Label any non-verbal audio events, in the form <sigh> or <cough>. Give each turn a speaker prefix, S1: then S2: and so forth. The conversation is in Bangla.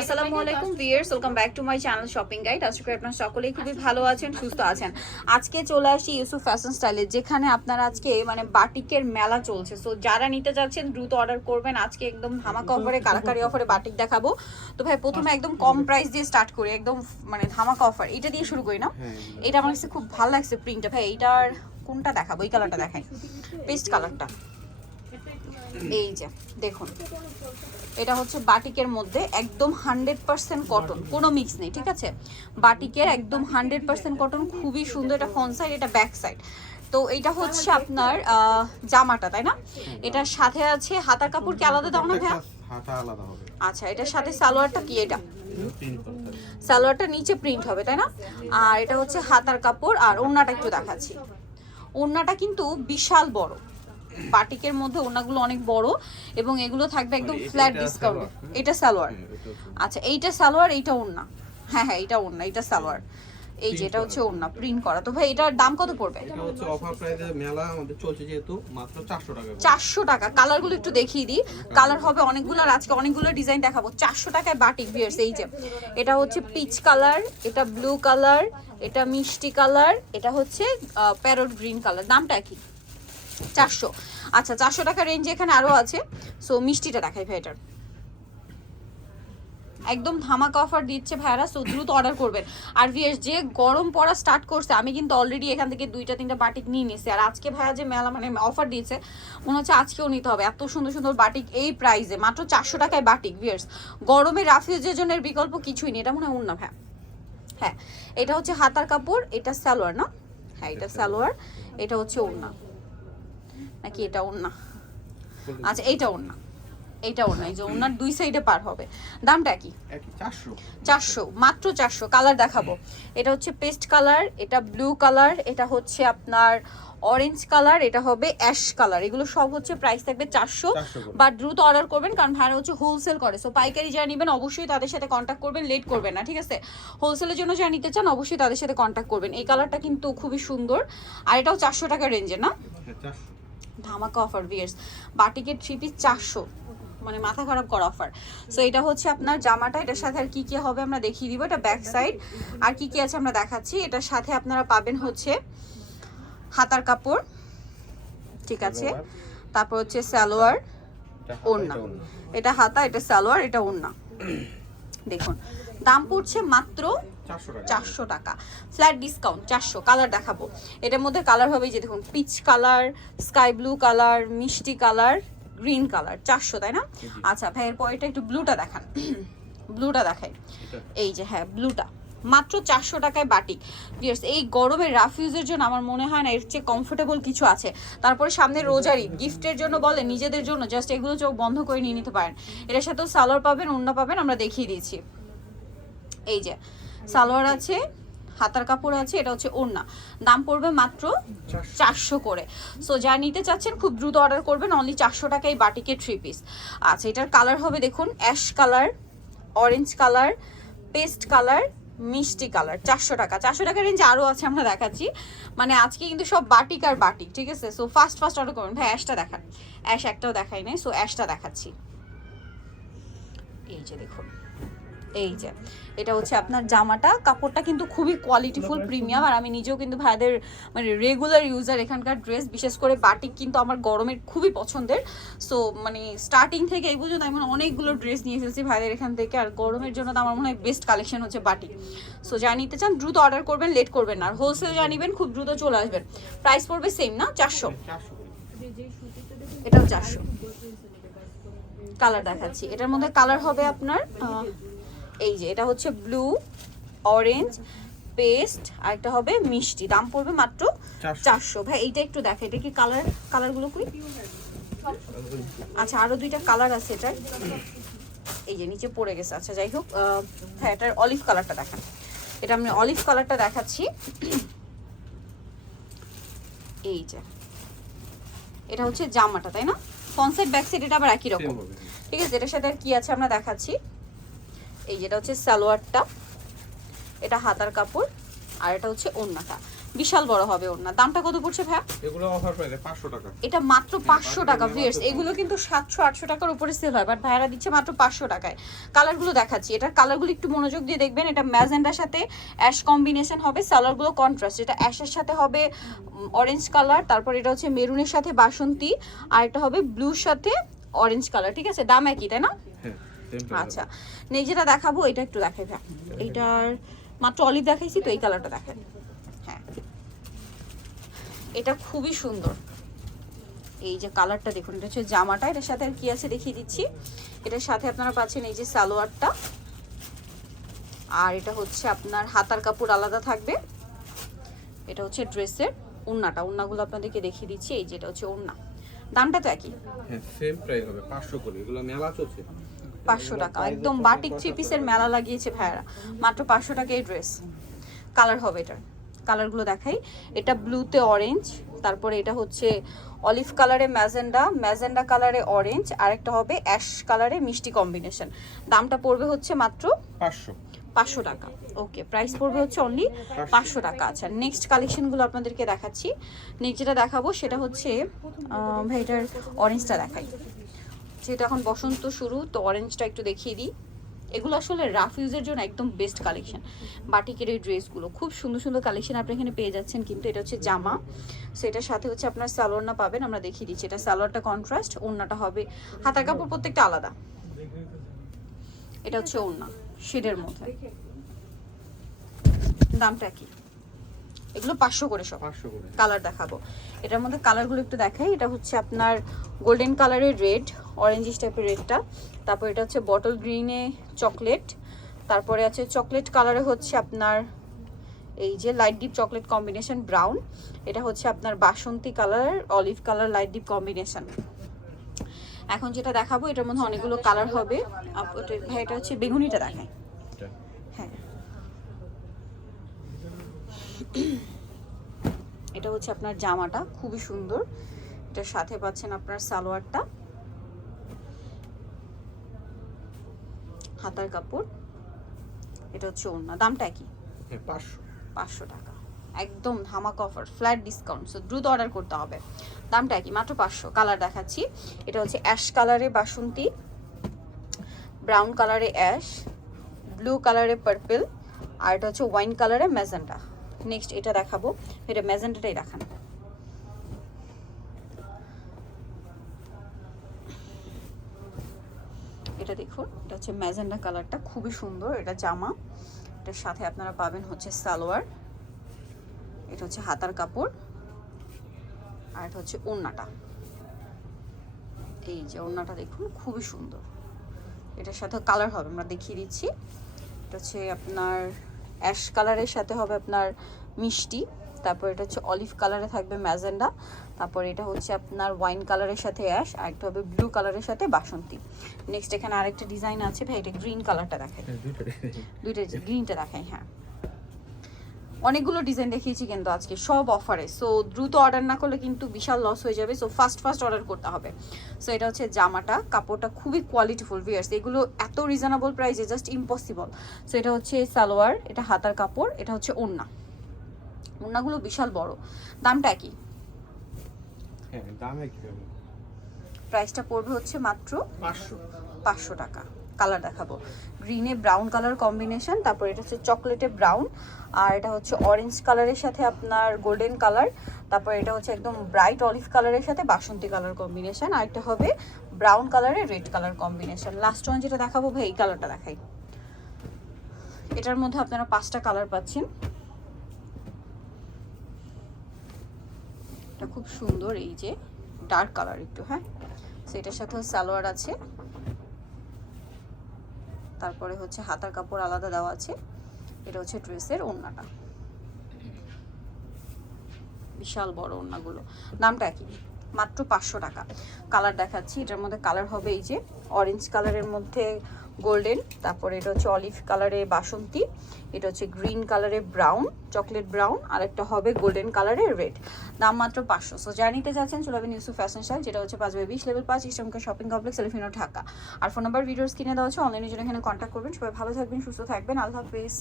S1: আসসালামু আলাইকুম viewers welcome back to my channel shopping guide আশা করি আপনারা সকলেই খুবই ভালো আছেন সুস্থ আছেন। আজকে চলে আসি ইউসুফ ফ্যাশন স্টাইলে যেখানে আপনারা আজকে মানে বাটিকের মেলা চলছে। সো যারা নিতে যাচ্ছেন দ্রুত অর্ডার করবেন। আজকে একদম ধামাকা অফারে কারাকারি অফারে বাটিক দেখাবো। তো ভাই প্রথমে একদম কম প্রাইস দিয়ে স্টার্ট করি একদম মানে ধামাকা অফার এটা দিয়ে শুরু করি না। এটা আমার কাছে খুব ভালো লাগছে প্রিন্টটা ভাই এইটার কোনটা দেখাবো? এই কালারটা দেখাই। পেস্ট কালারটা এই যে দেখুন। এটা হচ্ছে বাটিকের মধ্যে একদম হান্ড্রেড পার্সেন্ট কটন কোনো মিক্স নেই ঠিক আছে? বাটিকের একদম হান্ড্রেড পার্সেন্ট কটন খুবই সুন্দর এটা ফ্রন্ট সাইড এটা ব্যাক সাইড তো এটা হচ্ছে আপনার জামাটা তাই না? এটার সাথে আছে হাতার কাপড় কি আলাদা দাও না ভাইয়া? আচ্ছা এটার সাথে সালোয়ারটা কি এটা? সালোয়ারটা নিচে প্রিন্ট হবে তাই না? আর এটা হচ্ছে হাতার কাপড় আর ওড়নাটা একটু দেখাচ্ছি। ওড়নাটা কিন্তু বিশাল বড়। বাটিকের মধ্যে ওড়নাগুলো অনেক বড় এবং এগুলো থাকবে একদম ফ্ল্যাট
S2: এটা
S1: ডিসকাউন্ট এটা সালোয়ার। আচ্ছা এইটা সালোয়ার এইটা ওড়না। হ্যাঁ হ্যাঁ এটা ওড়না এটা সালোয়ার। এই যে এটা হচ্ছে ওড়না প্রিন্ট করা। তো ভাই এটার দাম কত পড়বে?
S2: এটা হচ্ছে অফার প্রাইসে মেলা আমাদের চলছে যেহেতু মাত্র চারশো টাকা করে।
S1: চারশো টাকা। কালারগুলো একটু দেখিয়ে দিই। কালার হবে অনেকগুলো আর আজকে অনেকগুলো ডিজাইন দেখাবো। চারশো টাকায় বাটিক ভিয়ার্স এই যে। এটা হচ্ছে পিচ কালার এটা ব্লু কালার এটা মিষ্টি কালার এটা হচ্ছে প্যারট গ্রিন কালার দামটা কি? চারশো। আচ্ছা চারশো টাকা রেঞ্জে এখানে আরও আছে। সো মিষ্টিটা দেখাই ভাই এটার। একদম ধামাকা অফার দিচ্ছে ভাইয়ারা সো দ্রুত অর্ডার করবেন। আর ভিএস যে গরম পড়া স্টার্ট করছে আমি কিন্তু অলরেডি এখান থেকে দুইটা তিনটা বাটিক নিয়ে নিয়েছি আর আজকে ভাইয়া যে মেলা মানে অফার দিয়েছে মনে হচ্ছে আজকেও নিতে হবে। এত সুন্দর সুন্দর বাটিক এই প্রাইসে মাত্র চারশো টাকায় বাটিক ভিয়ার্স গরমে রাফিউজের জন্য বিকল্প কিছুই নেই এটা মনে হয় অন্য ভাইয়া। হ্যাঁ এটা হচ্ছে হাতার কাপড় এটা সালোয়ার না? হ্যাঁ এটা সালোয়ার এটা হচ্ছে ওড়না। নাকি এটা ওড়না? আচ্ছা এইটা ওড়না। এইটা ওড়না এই যে ওড়নার দুই সাইডে পার হবে। দামটা কি?
S2: চারশো।
S1: চারশো মাত্র চারশো। কালার দেখাবো। এটা হচ্ছে পেস্ট কালার এটা ব্লু কালার এটা হচ্ছে আপনার অরেঞ্জ কালার এটা হবে অ্যাশ কালার এগুলো সব হচ্ছে প্রাইস থাকবে চারশো। বা দ্রুত অর্ডার করবেন কারণ ভাড়া হচ্ছে হোলসেল করে। সো পাইকারি যারা নেবেন অবশ্যই তাদের সাথে কন্ট্যাক্ট করবেন লেট করবেন না ঠিক আছে? হোলসেলের জন্য যারা নিতে চান অবশ্যই তাদের সাথে কন্ট্যাক্ট করবেন। এই কালারটা কিন্তু খুবই সুন্দর। আর এটাও চারশো টাকা রেঞ্জে না?
S2: হ্যাঁ
S1: ধামাকা অফার ভিয়ার্স বাটিকের থ্রি পিস চারশো। মানে মাথা খারাপ করা অফার সো এটা হচ্ছে আপনার জামাটা এটার সাথে আর কি কি হবে আমরা দেখিয়ে দিব এটা ব্যাক সাইড আর কি কি আছে আমরা দেখাচ্ছি এটার সাথে আপনারা পাবেন হচ্ছে হাতার কাপড় ঠিক আছে? তারপর হচ্ছে সালোয়ার ওড়না। এটা হাতা এটা সালোয়ার এটা ওড়না। দেখুন দাম পড়ছে মাত্র
S2: চারশো টাকা।
S1: ফ্ল্যাট ডিসকাউন্ট চারশো। কালার দেখাবো। এটার মধ্যে কালার হবে যে দেখুন peach colour sky blue colour মিষ্টি কালার গ্রিন কালার চারশো তাই না? আচ্ছা ভাই এরপর এটা একটু ব্লুটা দেখান। <clears throat> ব্লুটা দেখাই। এই যে হ্যাঁ ব্লুটা মাত্র চারশো টাকায় বাটিক এই গরমে রাফিউজের জন্য আমার মনে হয় না এর চেয়ে কমফোর্টেবল কিছু আছে। তারপরে সামনে রোজারি গিফটের জন্য বলে নিজেদের জন্য। জাস্ট এগুলো চোখ বন্ধ করে নিয়ে নিতে পারেন। এটার সাথেও সালোয়ার পাবেন অন্য পাবেন আমরা দেখিয়ে দিয়েছি। এই যে সালোয়ার আছে, হাতার কাপড় আছে, এটা হচ্ছে ওড়না। দাম পড়বে মাত্র
S2: চারশো
S1: করে। সো যা নিতে চাচ্ছেন, খুব দ্রুত অর্ডার করবেন অনলি চারশো টাকায় বাটিকের থ্রি পিস আচ্ছা এটার কালার হবে দেখুন ash colour orange colour paste colour মিষ্টি কালার চারশো টাকা। চারশো টাকা রেঞ্জে আরও আছে, আমরা দেখাচ্ছি। মানে আজকে কিন্তু সব বাটিক আর বাটিক, ঠিক আছে? সো ফার্স্ট ফার্স্ট অর্ডার করবেন ভাই অ্যাশটা দেখান। অ্যাশ একটাও দেখাই নাই সো অ্যাশটা দেখাচ্ছি। এই যে দেখুন। এই যে এটা হচ্ছে আপনার জামাটা। কাপড়টা কিন্তু খুবই কোয়ালিটিফুল প্রিমিয়াম আর আমি নিজেও কিন্তু ভাইদের মানে রেগুলার ইউজার এখানকার ড্রেস বিশেষ করে বাটিক কিন্তু আমার গরমের খুবই পছন্দের। সো মানে স্টার্টিং থেকে এই পর্যন্ত আমি অনেকগুলো ড্রেস নিয়ে ফেলছি ভাইদের এখান থেকে আর গরমের জন্য তো আমার মনে হয় বেস্ট কালেকশন হচ্ছে বাটিক সো যা নিতে চান দ্রুত অর্ডার করবেন লেট করবেন না। আর হোলসেল যা নিবেন খুব দ্রুত চলে আসবেন। প্রাইস পড়বে সেম না? চারশো? এটাও চারশো। কালার দেখাচ্ছি। এটার মধ্যে কালার হবে আপনার এই যে এটা হচ্ছে ব্লু অরেঞ্জ পেস্ট আর একটা হবে মিষ্টি। দাম পড়বে মাত্র
S2: চারশো।
S1: ভাই এইটা একটু দেখা এটা কি কালার কালারগুলো কই আচ্ছা আরও দুইটা কালার আছে এটার। এই যে নিচে পড়ে গেছে। আচ্ছা যাই হোক হ্যাঁ এটার অলিভ কালারটা দেখান। এটা আমি অলিভ কালারটা দেখাচ্ছি। এই যে এটা হচ্ছে জামাটা তাই না? সাইড ব্যাক সাইড এটা আবার একই রকম। ঠিক আছে এটার সাথে আর কি আছে আমরা দেখাচ্ছি? এই যেটা হচ্ছে সালোয়ারটা এটা হাতার কাপড় আর এটা হচ্ছে ওড়নাটা। বিশাল বড় হবে ওড়না। দামটা কত পড়ছে ভাইয়া?
S2: এগুলো অফার প্রাইসে পাঁচশো টাকা।
S1: এটা মাত্র পাঁচশো টাকা
S2: বাটিকের
S1: ভিয়ার্স
S2: মাত্র
S1: এগুলো কিন্তু সাতশো আটশো টাকার উপরে সেল হয় বাট ভাইয়ারা দিচ্ছে মাত্র পাঁচশো টাকায়। কালারগুলো দেখাচ্ছি। এটার কালারগুলো একটু মনোযোগ দিয়ে দেখবেন। এটা ম্যাজেন্ডার সাথে অ্যাশ কম্বিনেশন হবে। সালোয়ারগুলো কন্ট্রাস্ট এটা অ্যাশের সাথে হবে অরেঞ্জ কালার তারপর এটা হচ্ছে মেরুনের সাথে বাসন্তী আর এটা হবে ব্লুর সাথে অরেঞ্জ কালার ঠিক আছে? দাম একই তাই না?
S2: হ্যাঁ।
S1: আচ্ছা নেক্সট যেটা দেখাবো এটা একটু দেখাই ভাই এইটার মাত্র অলিভ দেখাইছি তো এই কালারটা দেখেন। হ্যাঁ। এটা খুবই সুন্দর। এই যে কালারটা দেখুন এটা হচ্ছে জামাটা এটার সাথে আর কি আছে দেখিয়ে দিচ্ছি। এটার সাথে আপনারা পাচ্ছেন এই যে সালোয়ারটা। আর এটা হচ্ছে আপনার হাতার কাপড় আলাদা থাকবে। এটা হচ্ছে ড্রেসের ওড়নাটা ওড়নাগুলো আপনাদেরকে দেখিয়ে দিচ্ছি এই যেটা হচ্ছে ওড়না দামটা তো একই।
S2: হ্যাঁ সেম প্রাইস হবে পাঁচশো করে। এগুলো মেলা চলছে।
S1: পাঁচশো টাকা। একদম বাটিক থ্রি পিসের মেলা লাগিয়েছে ভাইয়ারা। মাত্র পাঁচশো টাকা এই ড্রেস কালার হবে এটার। কালারগুলো দেখাই। এটা ব্লুতে অরেঞ্জ তারপরে এটা হচ্ছে অলিভ কালারে ম্যাজেন্ডা ম্যাজেন্ডা কালারে অরেঞ্জ আর একটা হবে অ্যাশ কালারে মিষ্টি কম্বিনেশন দামটা পড়বে হচ্ছে মাত্র
S2: পাঁচশো।
S1: পাঁচশো টাকা। ওকে প্রাইস পড়বে হচ্ছে অনলি পাঁচশো। টাকা। আচ্ছা নেক্সট কালেকশনগুলো আপনাদেরকে দেখাচ্ছি। নেক্সট যেটা দেখাবো সেটা হচ্ছে আহ, ভাই এটার অরেঞ্জটা দেখাই। যেহেতু এখন বসন্ত শুরু তো অরেঞ্জটা একটু দেখিয়ে দিই। এগুলো আসলে রাফ ইউজের জন্য একদম বেস্ট কালেকশন বাটিকের এই ড্রেসগুলো খুব সুন্দর সুন্দর কালেকশন আপনি এখানে পেয়ে যাচ্ছেন কিন্তু এটা হচ্ছে জামা। সেটার সাথে হচ্ছে আপনার সালোয়ারটা পাবেন আমরা দেখিয়ে দিচ্ছি। এটা সালোয়ারটা কন্ট্রাস্ট ওড়নাটা হবে হাতার কাপড় প্রত্যেকটা আলাদা। এটা হচ্ছে ওড়না। শেডের মধ্যে। দামটা কি? এগুলো পাঁচশো করে সব। কালার দেখাবো। এটার মধ্যে কালারগুলো একটু দেখাই। এটা হচ্ছে আপনার গোল্ডেন কালারের রেড অরেঞ্জিস টাইপের রেডটা। তারপর এটা হচ্ছে বটল গ্রিনে চকলেট। তারপরে আছে চকলেট কালারে হচ্ছে আপনার এই যে light deep chocolate combination brown. এটা হচ্ছে আপনার বাসন্তী colour olive colour light deep combination. এখন যেটা দেখাবো এটার মধ্যে অনেকগুলো কালার হবে। ভাই এটা হচ্ছে বেগুনিটা দেখায়।
S2: এটা।
S1: হ্যাঁ। এটা হচ্ছে আপনার জামাটা খুবই সুন্দর। এটার সাথে পাচ্ছেন আপনার সালোয়ারটা। হাতার কাপড়। এটা হচ্ছে ওড়না। দামটা কি?
S2: হ্যাঁ পাঁচশো।
S1: পাঁচশো টাকা। একদম ধামাক অফার ফ্ল্যাট ডিসকাউন্ট সো দ্রুত অর্ডার করতে হবে। দামটা কি মাত্র পাঁচশো। কালার দেখাচ্ছি। এটা হচ্ছে অ্যাশ কালারে বাসন্তী ব্রাউন কালারে অ্যাশ ব্লু কালারে পার্পল আর এটা হচ্ছে ওয়াইন কালারে ম্যাজেন্টা। নেক্সট এটা দেখাবো। এটা ম্যাজেন্টাটাই দেখান। এটা দেখুন, এটা হচ্ছে ম্যাজেন্ডা কালারটা খুবই সুন্দর, এটা জামা। এটার সাথে আপনারা পাবেন হচ্ছে সালোয়ার। এটা হচ্ছে হাতার কাপড় আর এটা হচ্ছে ওড়নাটা। এই যে ওড়নাটা দেখুন খুবই সুন্দর। এটার সাথে কালার হবে আমরা দেখিয়ে দিচ্ছি। এটা হচ্ছে আপনার অ্যাশ কালারের সাথে হবে আপনার মিষ্টি। তারপর এটা হচ্ছে অলিভ কালারে থাকবে ম্যাজেন্ডা। তারপর এটা হচ্ছে আপনার ওয়াইন কালারের সাথে অ্যাশ আর একটা হবে ব্লু কালারের সাথে বাসন্তী। নেক্সট এখানে আরেকটা ডিজাইন আছে ভাই এটা গ্রিন কালারটা
S2: দুইটাই
S1: দুইটা। গ্রিনটা দেখাই হ্যাঁ। অনেকগুলো ডিজাইন দেখিয়েছি কিন্তু আজকে সব অফারে সো দ্রুত অর্ডার না করলে কিন্তু বিশাল লস হয়ে যাবে। সো ফার্স্ট ফার্স্ট অর্ডার করতে হবে। সো এটা হচ্ছে জামাটা। কাপড়টা খুবই কোয়ালিটিফুল ভিয়ার্স এগুলো এত রিজনেবল প্রাইসে জাস্ট ইম্পসিবল সো এটা হচ্ছে সালোয়ার এটা হাতার কাপড় এটা হচ্ছে ওড়না। ওড়নাগুলো বিশাল বড়। দামটা কি?
S2: হ্যাঁ দামে কি হবে?
S1: প্রাইসটা পড়বে হচ্ছে মাত্র
S2: পাঁচশো।
S1: পাঁচশো টাকা। কালার দেখাবো। গ্রিনে ব্রাউন কালার কম্বিনেশন তারপর এটা হচ্ছে চকলেটে ব্রাউন আর এটা হচ্ছে অরেঞ্জ কালারের সাথে আপনার গোল্ডেন কালার তারপর এটা হচ্ছে একদম ব্রাইট অলিভ কালারের সাথে বাসন্তী কালার কম্বিনেশন আর একটা হবে ব্রাউন কালারের red colour combination last one যেটা দেখাবো, ভাই, এই কালারটা দেখাই। এটার মধ্যে আপনারা পাঁচটা কালার পাচ্ছেন। এটা খুব সুন্দর, এই যে ডার্ক কালার একটু হ্যাঁ? সেটার সাথেও সালোয়ার আছে। তারপরে হচ্ছে হাতার কাপড় আলাদা দেওয়া আছে। এটা হচ্ছে ড্রেসের ওড়নাটা। বিশাল বড় ওড়নাগুলো। দামটা কি মাত্র পাঁচশো টাকা। কালার দেখাচ্ছি, এটার মধ্যে কালার হবে এই যে অরেঞ্জ কালারের মধ্যে গোল্ডেন, তারপরে এটা হচ্ছে অলিভ কালারে বাসন্তী, এটা হচ্ছে গ্রিন কালারে ব্রাউন, চকলেট ব্রাউন আর একটা হবে গোল্ডেন কালারের রেড। দাম মাত্র পাঁচশো। সো যা নিতে যাচ্ছেন, চলে যাবেন ইউসুফ ফ্যাশন স্টাইল যেটা হচ্ছে পাঁচ বাই বিশ লেভেল পাঁচ ইস্টমকা শপিং কমপ্লেক্স এলিফিনো ঢাকা। আর ফোন নাম্বার ভিডিওস কিনে দেওয়া হচ্ছে অনলাইনে জন্য এখানে কন্ট্যাক্ট করবেন। সবাই ভালো থাকবেন, সুস্থ থাকবেন। আল্লাহ হাফিজ।